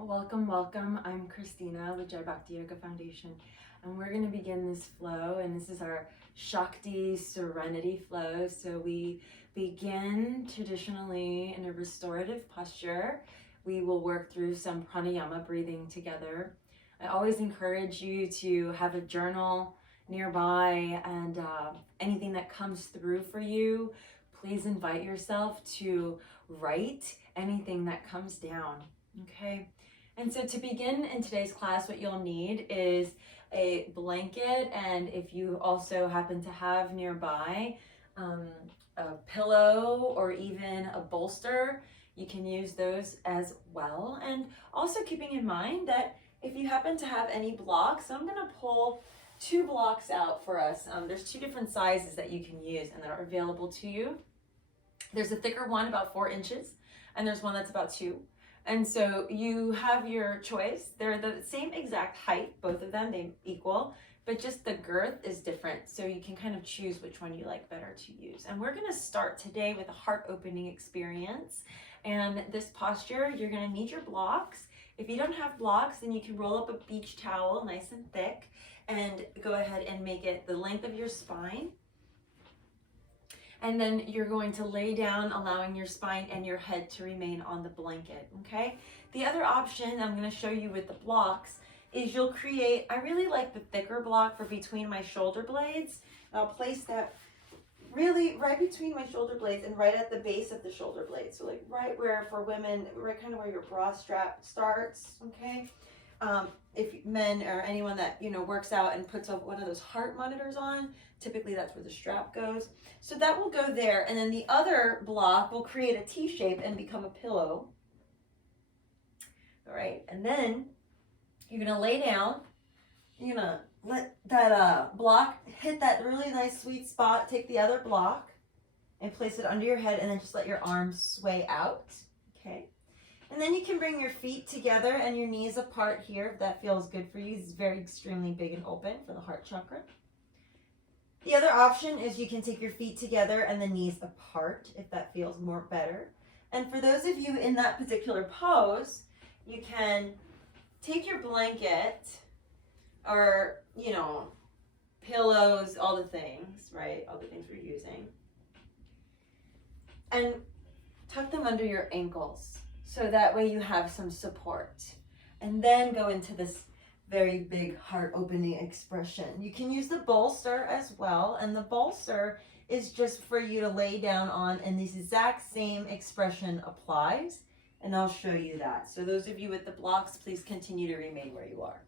Welcome, welcome. I'm Christina with Jai Bhakti Yoga Foundation, and we're going to begin this flow, and this is our Shakti Serenity Flow. So we begin traditionally in a restorative posture. We will work through some pranayama breathing together. I always encourage you to have a journal nearby, and anything that comes through for you, please invite yourself to write anything that comes down, okay? And so to begin in today's class, what you'll need is a blanket, and if you also happen to have nearby a pillow or even a bolster, you can use those as well. And also keeping in mind that if you happen to have any blocks, I'm going to pull 2 blocks out for us. There's 2 different sizes that you can use and that are available to you. There's a thicker one, about 4 inches, and there's one that's about 2. And so you have your choice. They're the same exact height, both of them, they equal, but just the girth is different. So you can kind of choose which one you like better to use. And we're gonna start today with a heart opening experience. And this posture, you're gonna need your blocks. If you don't have blocks, then you can roll up a beach towel, nice and thick, and go ahead and make it the length of your spine. And then you're going to lay down, allowing your spine and your head to remain on the blanket, okay? The other option I'm gonna show you with the blocks is you'll create, I really like the thicker block for between my shoulder blades. I'll place that really right between my shoulder blades and right at the base of the shoulder blades. So like right where, for women, right kind of where your bra strap starts, okay? If men or anyone that, you know, works out and puts one of those heart monitors on, typically that's where the strap goes. So that will go there, and then the other block will create a T shape and become a pillow. All right, and then you're gonna lay down. You're gonna let that block hit that really nice sweet spot. Take the other block and place it under your head, and then just let your arms sway out, okay? And then you can bring your feet together and your knees apart here if that feels good for you. It's very extremely big and open for the heart chakra. The other option is you can take your feet together and the knees apart if that feels more better. And for those of you in that particular pose, you can take your blanket or, you know, pillows, all the things, right? All the things we're using. And tuck them under your ankles so that way you have some support. And then go into this very big heart opening expression. You can use the bolster as well, and the bolster is just for you to lay down on, and this exact same expression applies, and I'll show you that. So those of you with the blocks, please continue to remain where you are.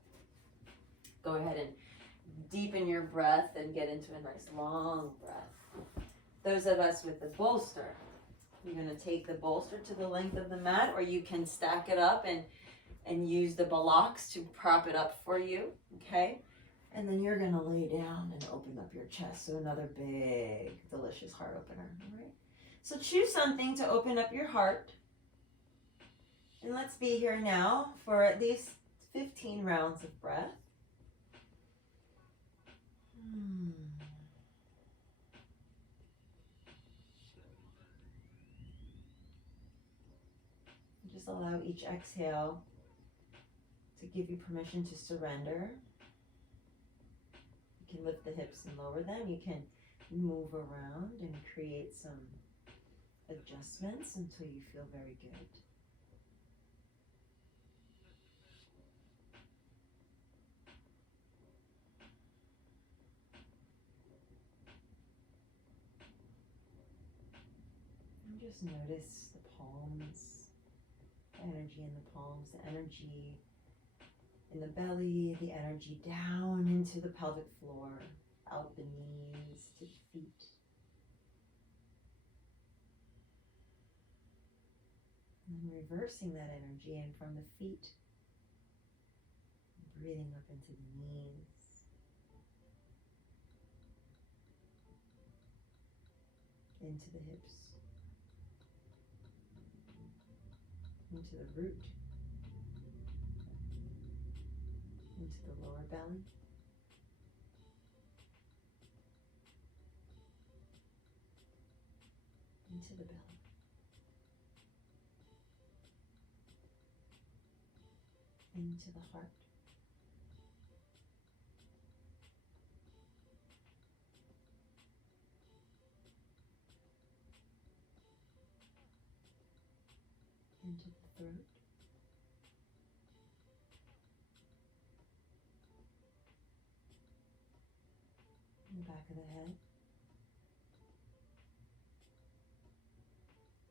Go ahead and deepen your breath and get into a nice long breath. Those of us with the bolster, you're going to take the bolster to the length of the mat, or you can stack it up and use the blocks to prop it up for you, okay? And then you're gonna lay down and open up your chest. So another big, delicious heart opener, all right? So choose something to open up your heart. And let's be here now for at least 15 rounds of breath. Just allow each exhale to give you permission to surrender. You can lift the hips and lower them. You can move around and create some adjustments until you feel very good. And just notice the palms, the energy in the palms, the energy in the belly, the energy down into the pelvic floor, out the knees to the feet. And reversing that energy in from the feet, breathing up into the knees, into the hips, into the root, into the lower belly, into the belly. into the heart. Into the throat. And back of the head.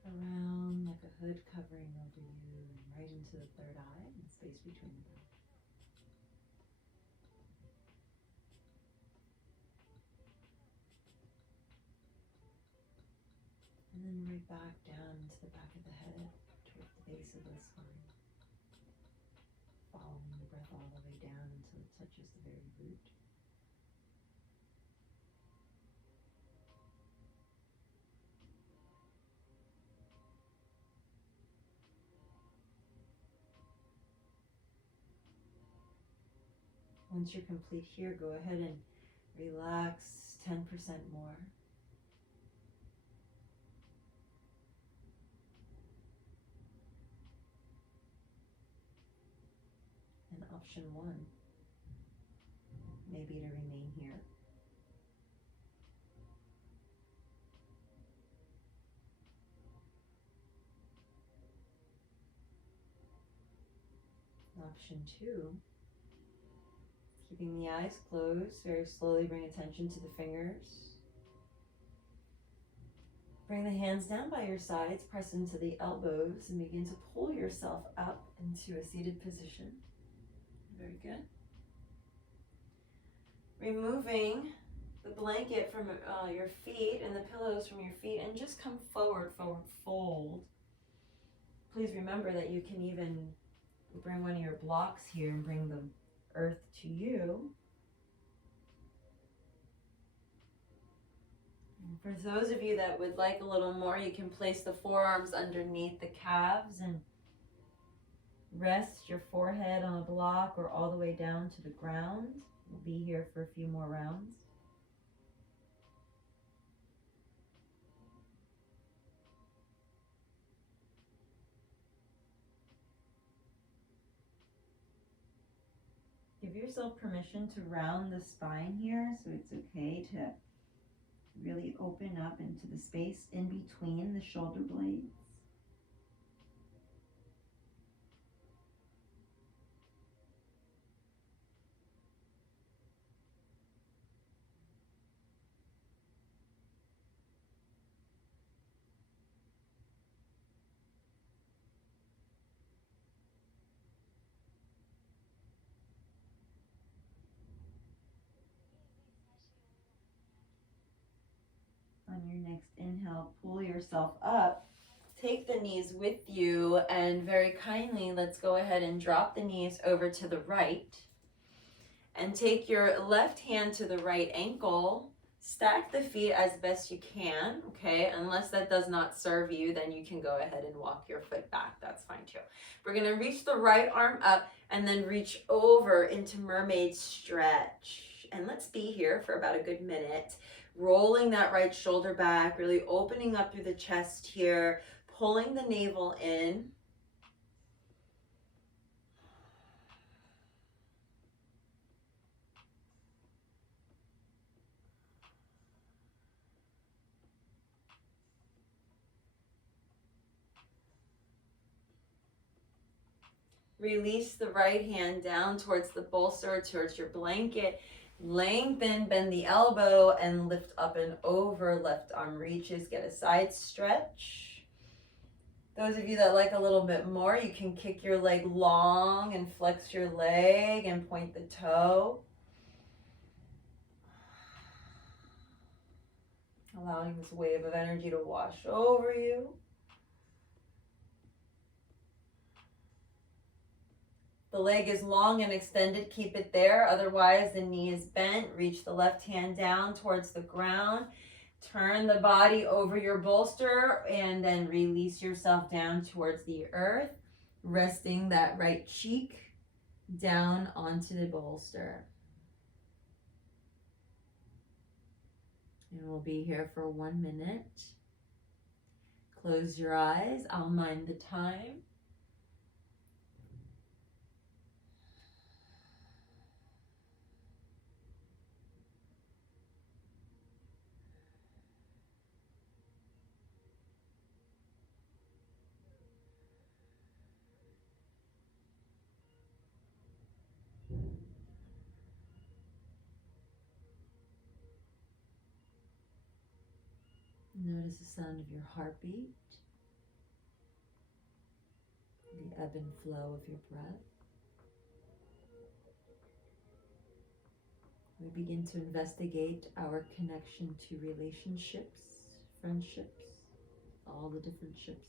Around like a hood covering over you, and right into the third eye and the space between the brows. And then right back down into the back of the head, towards the base of the spine. Following the breath all the way down until it touches the very root. Once you're complete here, go ahead and relax 10% more. And option 1 may be to remain here. Option 2, keeping the eyes closed, very slowly bring attention to the fingers. Bring the hands down by your sides, press into the elbows, and begin to pull yourself up into a seated position. Very good. Removing the blanket from your feet and the pillows from your feet, and just come forward, fold. Please remember that you can even bring one of your blocks here and bring the earth to you. And for those of you that would like a little more, you can place the forearms underneath the calves and rest your forehead on a block or all the way down to the ground. We'll be here for a few more rounds. Give yourself permission to round the spine here, so it's okay to really open up into the space in between the shoulder blades. On your next inhale, pull yourself up. Take the knees with you, and very kindly, let's go ahead and drop the knees over to the right. And take your left hand to the right ankle. Stack the feet as best you can, okay? Unless that does not serve you, then you can go ahead and walk your foot back. That's fine too. We're gonna reach the right arm up and then reach over into Mermaid Stretch. And let's be here for about a good minute. Rolling that right shoulder back, really opening up through the chest here, pulling the navel in. Release the right hand down towards the bolster, towards your blanket. Lengthen, bend the elbow, and lift up and over. Left arm reaches, get a side stretch. Those of you that like a little bit more, you can kick your leg long and flex your leg and point the toe. Allowing this wave of energy to wash over you. The leg is long and extended, keep it there. Otherwise, the knee is bent. Reach the left hand down towards the ground. Turn the body over your bolster and then release yourself down towards the earth, resting that right cheek down onto the bolster. And we'll be here for 1 minute. Close your eyes. I'll mind the time. Notice the sound of your heartbeat, the ebb and flow of your breath. We begin to investigate our connection to relationships, friendships, all the different ships.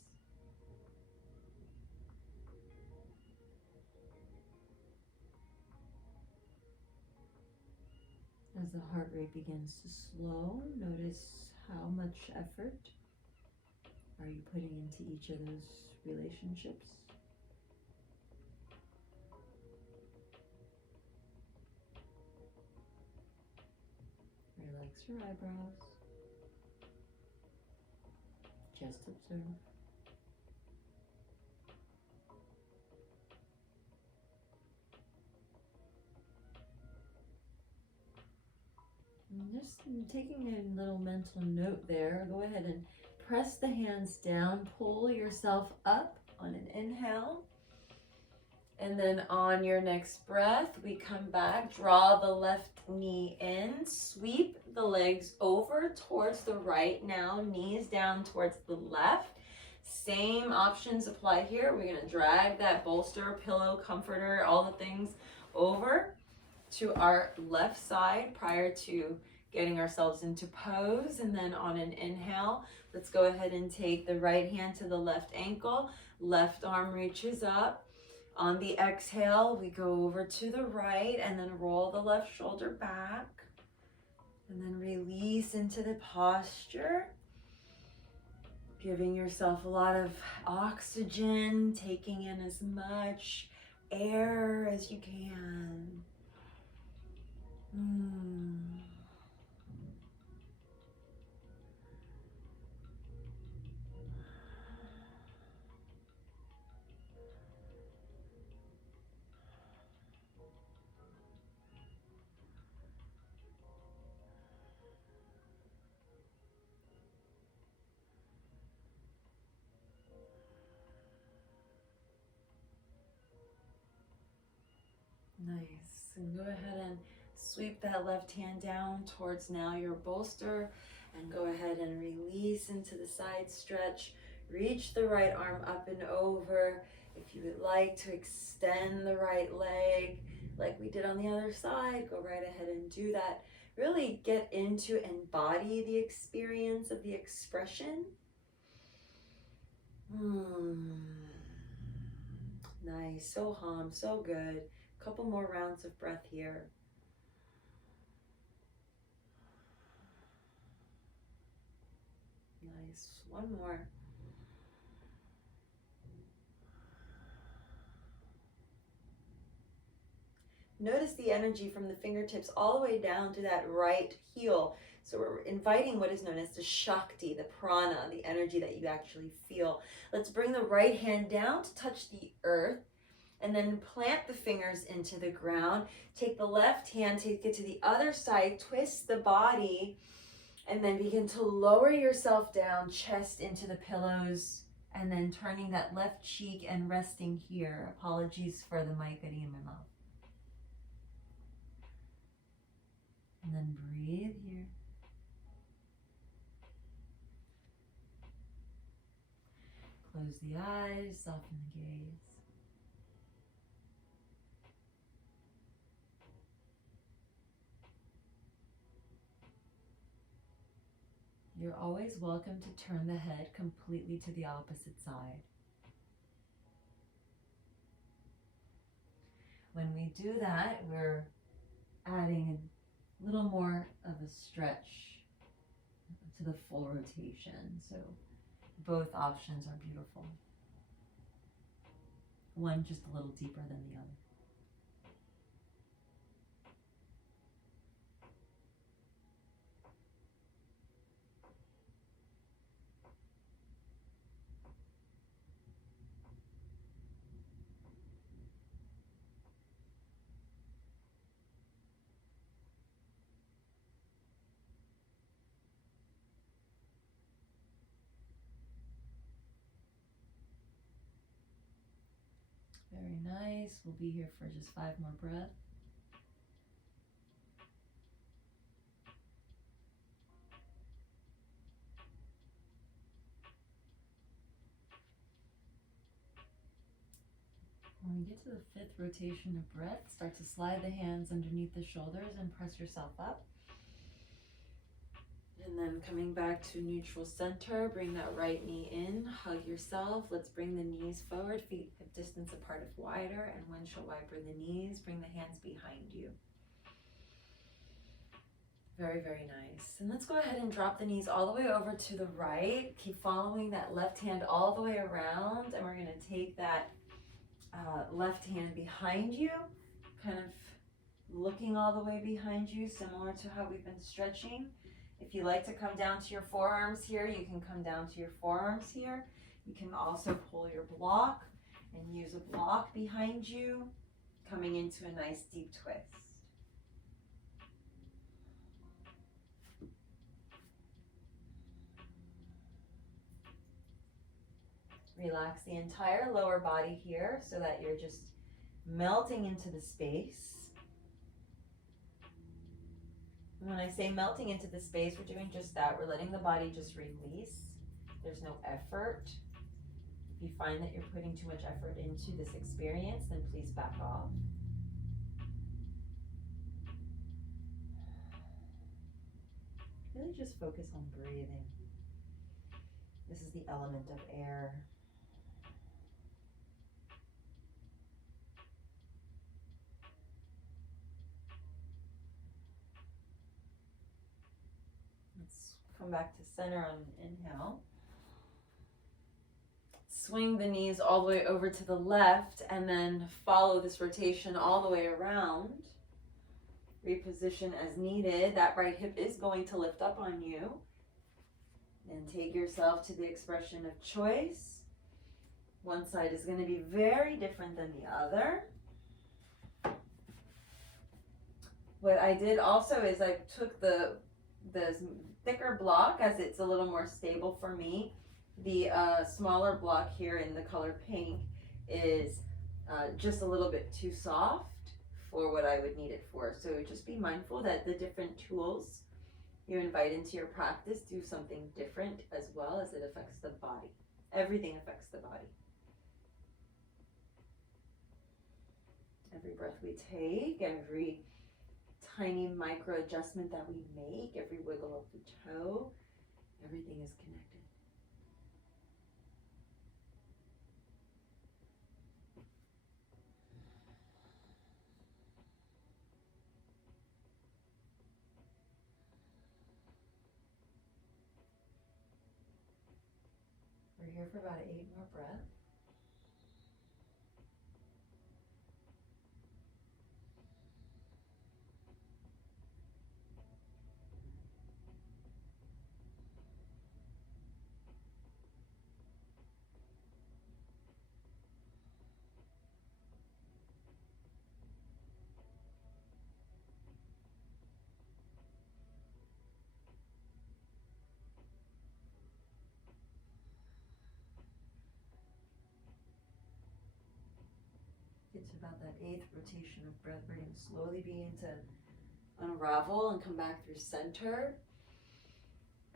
As the heart rate begins to slow, notice how much effort are you putting into each of those relationships. Relax your eyebrows. Just observe. And just taking a little mental note there, go ahead and press the hands down, pull yourself up on an inhale. And then on your next breath, we come back, draw the left knee in, sweep the legs over towards the right now, knees down towards the left. Same options apply here. We're gonna drag that bolster, pillow, comforter, all the things over to our left side prior to getting ourselves into pose. And then on an inhale, let's go ahead and take the right hand to the left ankle, left arm reaches up. On the exhale, we go over to the right and then roll the left shoulder back. And then release into the posture. Giving yourself a lot of oxygen, taking in as much air as you can. Nice. And go ahead and sweep that left hand down towards now your bolster and go ahead and release into the side stretch. Reach the right arm up and over. If you would like to extend the right leg like we did on the other side, go right ahead and do that. Really get into, embody the experience of the expression. Nice, so hum, so good. Couple more rounds of breath here. Nice, one more. Notice the energy from the fingertips all the way down to that right heel. So we're inviting what is known as the Shakti, the prana, the energy that you actually feel. Let's bring the right hand down to touch the earth and then plant the fingers into the ground. Take the left hand, take it to the other side, twist the body, and then begin to lower yourself down, chest into the pillows, and then turning that left cheek and resting here. Apologies for the mic getting in my mouth. And then breathe here. Close the eyes, soften the gaze. You're always welcome to turn the head completely to the opposite side. When we do that, we're adding a little more of a stretch to the full rotation. So both options are beautiful. One just a little deeper than the other. Very nice. We'll be here for just 5 more breaths. When we get to the fifth rotation of breath, start to slide the hands underneath the shoulders and press yourself up. And then coming back to neutral center, bring that right knee in, hug yourself. Let's bring the knees forward, feet hip distance apart if wider, and windshield wiper the knees. Bring the hands behind you. Very, very nice. And let's go ahead and drop the knees all the way over to the right. Keep following that left hand all the way around, and we're going to take that left hand behind you, kind of looking all the way behind you, similar to how we've been stretching. If you like to come down to your forearms here, you can come down to your forearms here. You can also pull your block and use a block behind you, coming into a nice deep twist. Relax the entire lower body here so that you're just melting into the space. And when I say melting into the space, we're doing just that. We're letting the body just release. There's no effort. If you find that you're putting too much effort into this experience, then please back off. Really just focus on breathing. This is the element of air. Let's come back to center on an inhale. Swing the knees all the way over to the left and then follow this rotation all the way around. Reposition as needed. That right hip is going to lift up on you. And take yourself to the expression of choice. One side is going to be very different than the other. What I did also is I took the thicker block, as it's a little more stable for me. The smaller block here in the color pink is just a little bit too soft for what I would need it for. So just be mindful that the different tools you invite into your practice do something different as well as it affects the body. Everything affects the body. Every breath we take, every tiny micro adjustment that we make, every wiggle of the toe, everything is connected. We're here for about 8 more breaths. Get to about that 8th rotation of breath. We're going to slowly begin to unravel and come back through center.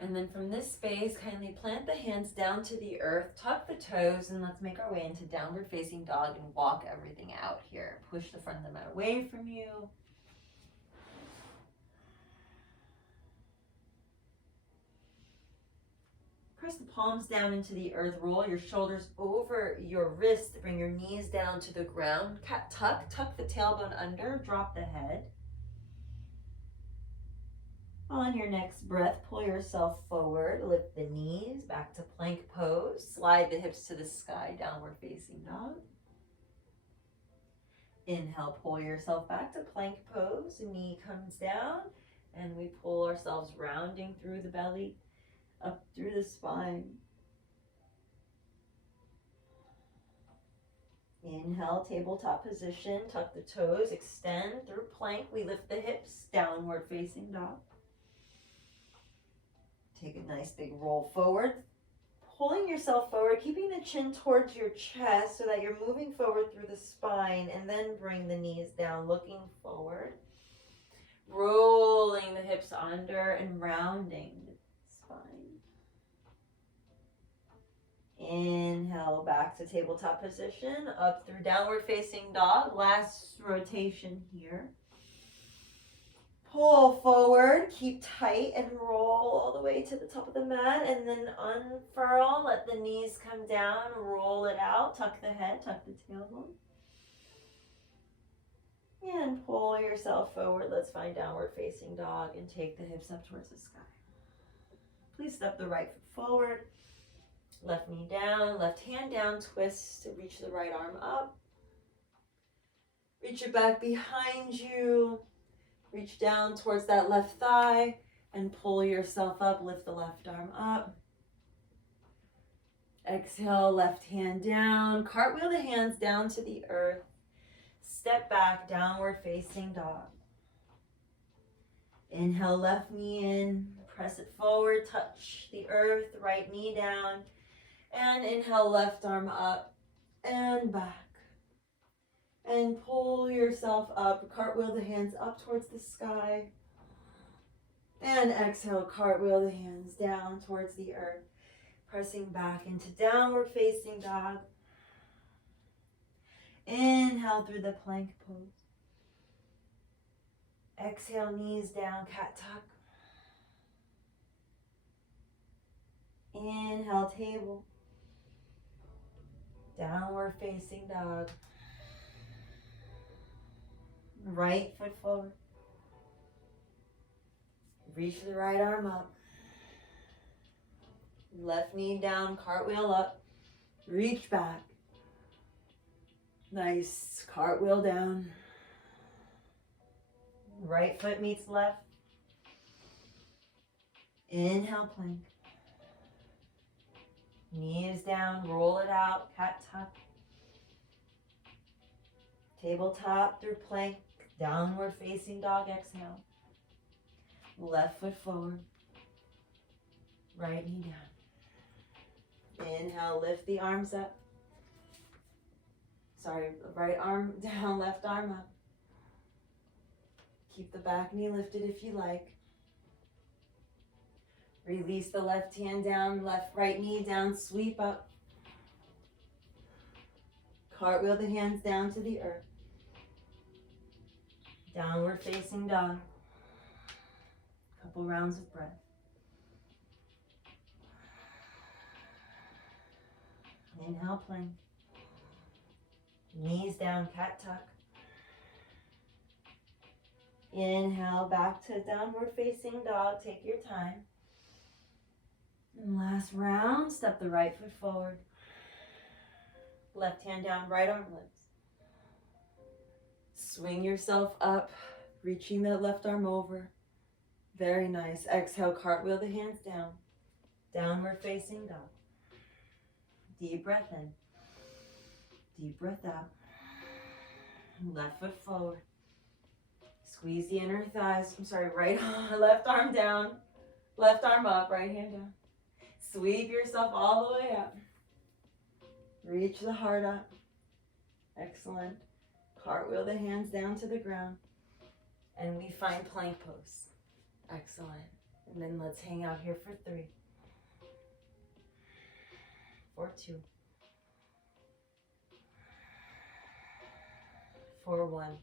And then from this space, kindly plant the hands down to the earth, tuck the toes, and let's make our way into downward facing dog and walk everything out here. Push the front of the mat away from you. Press the palms down into the earth. Roll your shoulders over your wrists. Bring your knees down to the ground. Cat tuck. Tuck the tailbone under. Drop the head. On your next breath, pull yourself forward. Lift the knees back to plank pose. Slide the hips to the sky. Downward facing dog. Inhale, pull yourself back to plank pose. The knee comes down. And we pull ourselves rounding through the belly, up through the spine. Inhale, tabletop position, tuck the toes, extend through plank. We lift the hips, downward facing dog. Take a nice big roll forward, pulling yourself forward, keeping the chin towards your chest so that you're moving forward through the spine, and then bring the knees down, looking forward. Rolling the hips under and rounding the spine. Inhale, back to tabletop position, up through downward facing dog. Last rotation here. Pull forward, keep tight, and roll all the way to the top of the mat, and then unfurl, let the knees come down, roll it out, tuck the head, tuck the tailbone. And pull yourself forward. Let's find downward facing dog and take the hips up towards the sky. Please step the right foot forward, left knee down, left hand down, twist to reach the right arm up. Reach it back behind you. Reach down towards that left thigh and pull yourself up. Lift the left arm up. Exhale, left hand down. Cartwheel the hands down to the earth. Step back, downward facing dog. Inhale, left knee in. Press it forward, touch the earth, right knee down. And inhale, left arm up and back. And pull yourself up. Cartwheel the hands up towards the sky. And exhale, cartwheel the hands down towards the earth. Pressing back into downward facing dog. Inhale through the plank pose. Exhale, knees down, cat tuck. Inhale, table. Downward facing dog. Right foot forward. Reach the right arm up. Left knee down, cartwheel up. Reach back. Nice. Cartwheel down. Right foot meets left. Inhale, plank. Knees down, roll it out, cat tuck. Tabletop through plank, downward facing dog, exhale. Left foot forward. Right knee down. Inhale, lift the arms up. Right arm down, left arm up. Keep the back knee lifted if you like. Release the left hand down, right knee down, sweep up. Cartwheel the hands down to the earth. Downward facing dog. Couple rounds of breath. Inhale, plank. Knees down, cat tuck. Inhale, back to downward facing dog. Take your time. And last round, step the right foot forward. Left hand down, right arm lifts. Swing yourself up, reaching the left arm over. Very nice. Exhale, cartwheel the hands down. Downward facing dog. Deep breath in. Deep breath out. Left foot forward. Squeeze the inner thighs. Left arm down. Left arm up, right hand down. Sweep yourself all the way up. Reach the heart up. Excellent. Cartwheel the hands down to the ground. And we find plank pose. Excellent. And then let's hang out here for 3. For 2. For 1.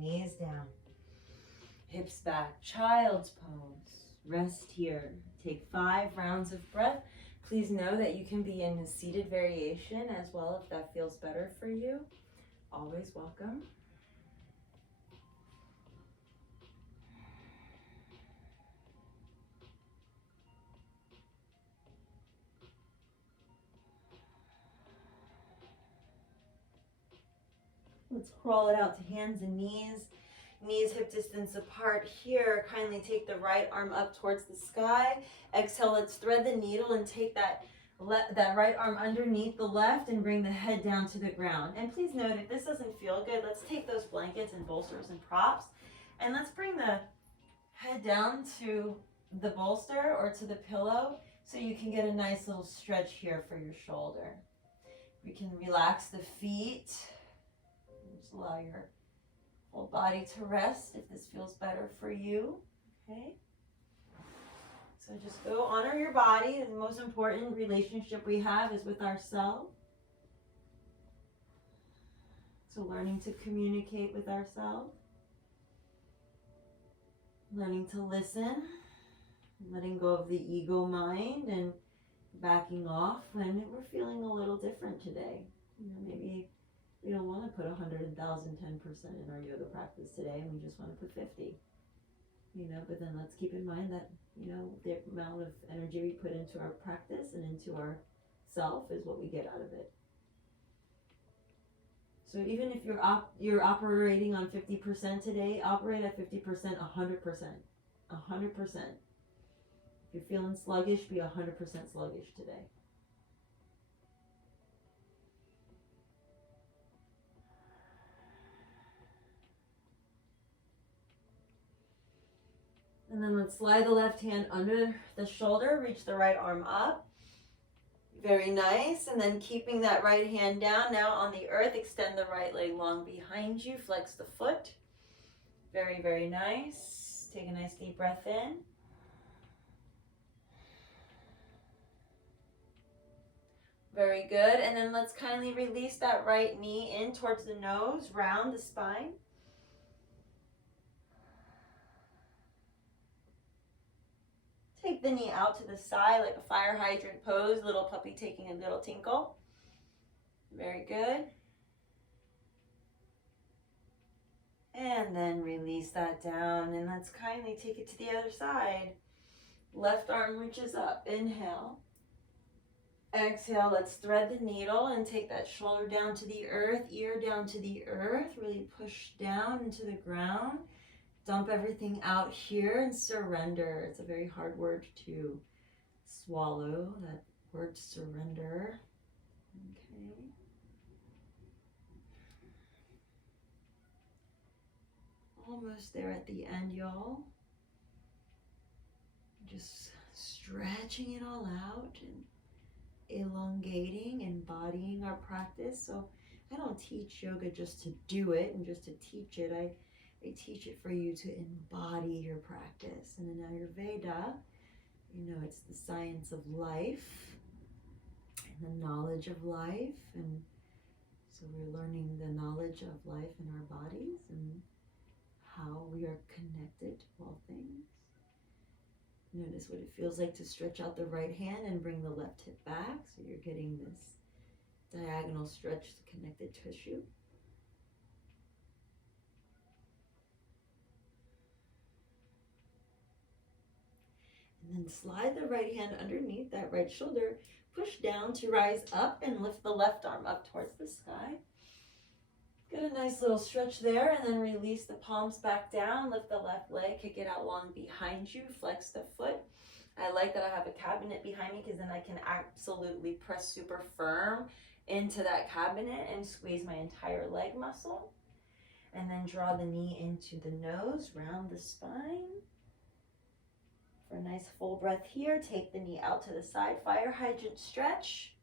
Knees down. Hips back. Child's pose. Rest here. Take 5 rounds of breath. Please know that you can be in a seated variation as well if that feels better for you. Always welcome. Let's crawl it out to hands and knees. Knees hip distance apart here. Kindly take the right arm up towards the sky. Exhale, let's thread the needle and take that right arm underneath the left and bring the head down to the ground. And please note, if this doesn't feel good, let's take those blankets and bolsters and props. And let's bring the head down to the bolster or to the pillow so you can get a nice little stretch here for your shoulder. We can relax the feet. Just allow your whole body to rest if this feels better for you. Okay. So just go honor your body. The most important relationship we have is with ourselves. So learning to communicate with ourselves. Learning to listen. Letting go of the ego mind and backing off when we're feeling a little different today. Maybe we don't want to put 100,000, 10% in our yoga practice today, and we just want to put 50. But then let's keep in mind that, the amount of energy we put into our practice and into our self is what we get out of it. So even if you're operating on 50% today, operate at 50%, 100%. 100%. If you're feeling sluggish, be 100% sluggish today. And then let's slide the left hand under the shoulder, reach the right arm up. Very nice. And then keeping that right hand down, now on the earth, extend the right leg long behind you, flex the foot. Very, very nice. Take a nice deep breath in. Very good. And then let's kindly release that right knee in towards the nose, round the spine. Take the knee out to the side like a fire hydrant pose, little puppy taking a little tinkle. Very good. And then release that down, and let's kindly take it to the other side. Left arm reaches up, inhale. Exhale, let's thread the needle and take that shoulder down to the earth, ear down to the earth, really push down into the ground. Dump everything out here and surrender. It's a very hard word to swallow, that word surrender. Okay. Almost there at the end, y'all. Just stretching it all out and elongating, embodying our practice. So I don't teach yoga just to do it and just to teach it. I teach it for you to embody your practice. And in Ayurveda, it's the science of life and the knowledge of life. And so we're learning the knowledge of life in our bodies and how we are connected to all things. Notice what it feels like to stretch out the right hand and bring the left hip back. So you're getting this diagonal stretch to connected tissue. And then slide the right hand underneath that right shoulder. Push down to rise up and lift the left arm up towards the sky. Get a nice little stretch there, and then release the palms back down. Lift the left leg, kick it out long behind you. Flex the foot. I like that I have a cabinet behind me because then I can absolutely press super firm into that cabinet and squeeze my entire leg muscle. And then draw the knee into the nose, round the spine. For a nice full breath here, take the knee out to the side, fire hydrant stretch.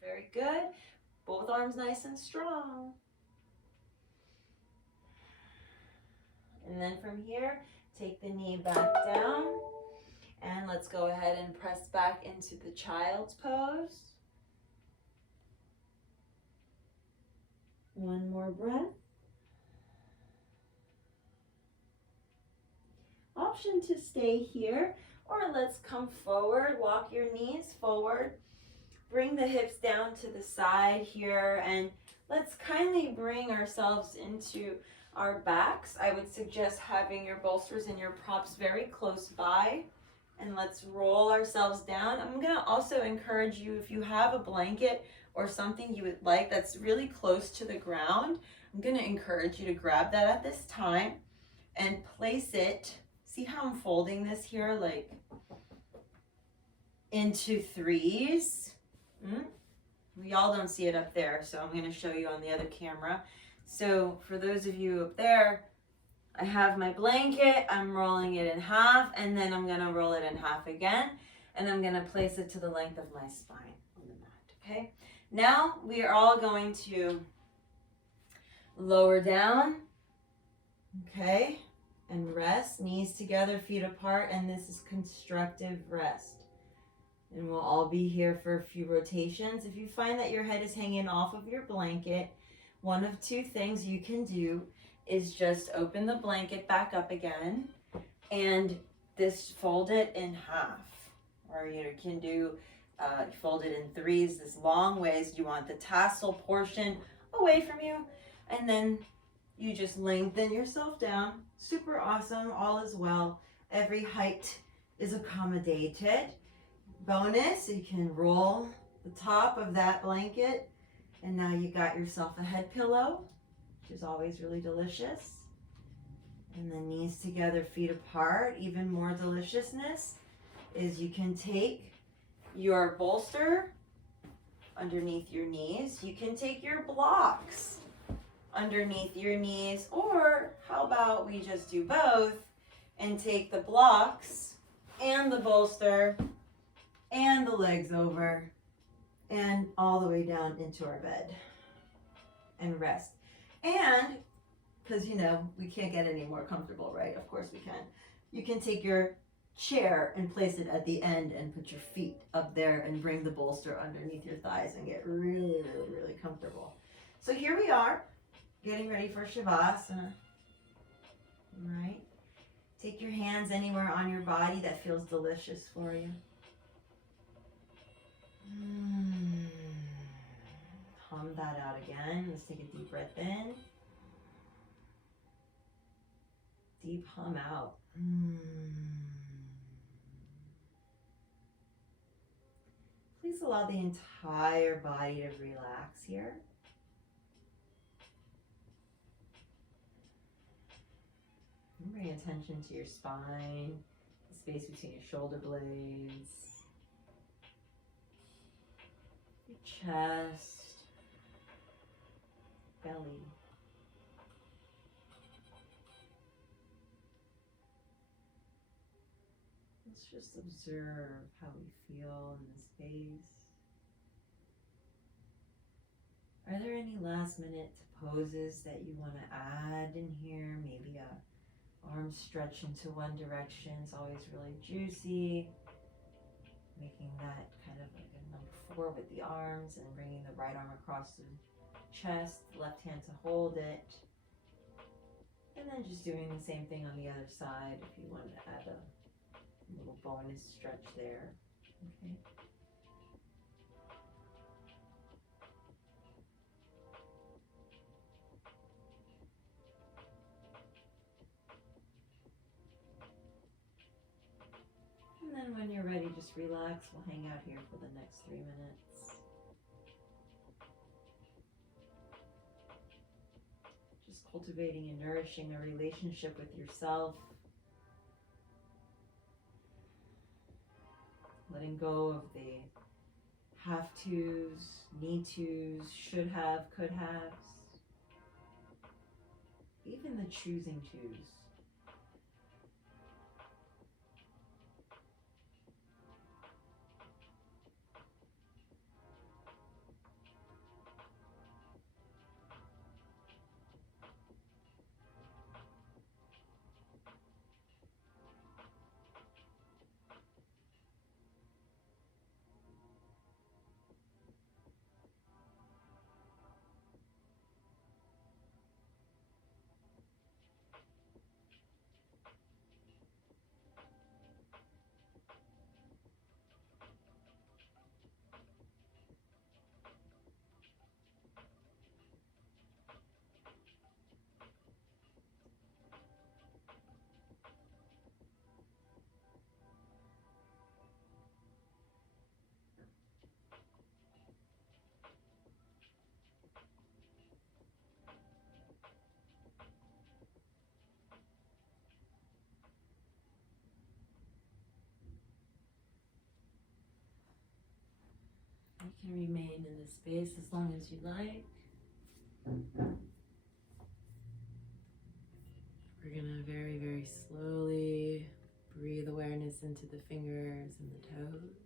Very good. Both arms nice and strong. And then from here, take the knee back down. And let's go ahead and press back into the child's pose. One more breath. Option to stay here, or let's come forward. Walk your knees forward. Bring the hips down to the side here, and let's kindly bring ourselves into our backs. I would suggest having your bolsters and your props very close by, and let's roll ourselves down. I'm going to also encourage you, if you have a blanket or something you would like that's really close to the ground, I'm going to encourage you to grab that at this time and place it. See how I'm folding this here, like into threes? Y'all don't see it up there, so I'm going to show you on the other camera. So for those of you up there, I have my blanket, I'm rolling it in half, and then I'm going to roll it in half again, and I'm going to place it to the length of my spine on the mat, okay? Now we are all going to lower down, okay? And rest, knees together, feet apart, and this is constructive rest. And we'll all be here for a few rotations. If you find that your head is hanging off of your blanket, one of two things you can do is just open the blanket back up again and this fold it in half. Or you can do fold it in threes, this long ways. You want the tassel portion away from you, and then you just lengthen yourself down. Super awesome, all is well. Every height is accommodated. Bonus, you can roll the top of that blanket, and now you got yourself a head pillow, which is always really delicious. And then knees together, feet apart. Even more deliciousness is you can take your bolster underneath your knees. You can take your blocks underneath your knees, or how about we just do both and take the blocks and the bolster and the legs over and all the way down into our bed and rest. And because we can't get any more comfortable, right? Of course we can. You can take your chair and place it at the end and put your feet up there and bring the bolster underneath your thighs and get really, really, really comfortable. So here we are, getting ready for Shavasana. All right. Take your hands anywhere on your body that feels delicious for you. Hum that out again. Let's take a deep breath in. Deep hum out. Please allow the entire body to relax here. Bring attention to your spine, the space between your shoulder blades, your chest, belly. Let's just observe how we feel in this space. Are there any last minute poses that you want to add in here? Maybe a arm stretch into one direction is always really juicy. Making that kind of like a number 4 with the arms and bringing the right arm across the chest, the left hand to hold it. And then just doing the same thing on the other side if you wanted to add a little bonus stretch there. Okay. And then when you're ready, just relax. We'll hang out here for the next 3 minutes. Just cultivating and nourishing a relationship with yourself. Letting go of the have tos, need tos, should have, could haves. Even the choosing tos. You can remain in this space as long as you like. We're gonna very, very slowly breathe awareness into the fingers and the toes.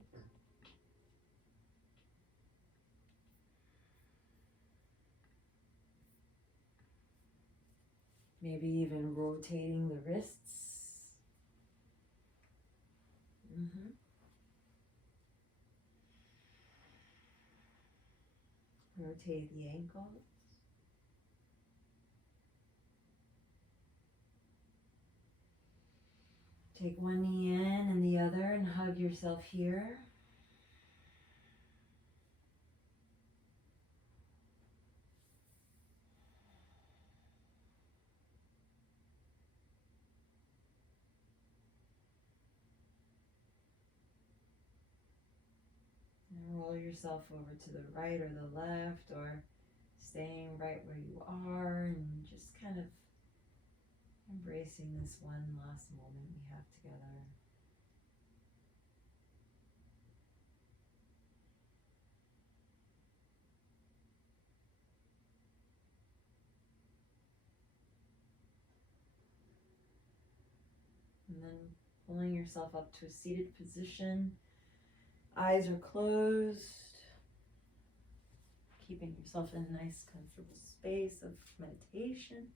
Maybe even rotating the wrists. Rotate the ankles. Take one knee in and the other and hug yourself here. And roll yourself over to the right or the left, or staying right where you are, and just kind of embracing this one last moment we have together. And then pulling yourself up to a seated position. Eyes are closed. Keeping yourself in a nice, comfortable space of meditation.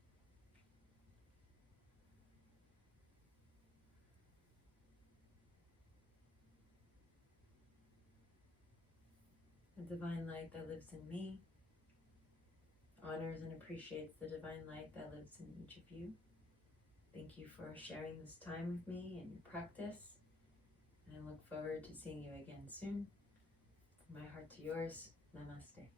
The divine light that lives in me honors and appreciates the divine light that lives in each of you. Thank you for sharing this time with me and your practice. And I look forward to seeing you again soon. From my heart to yours, namaste.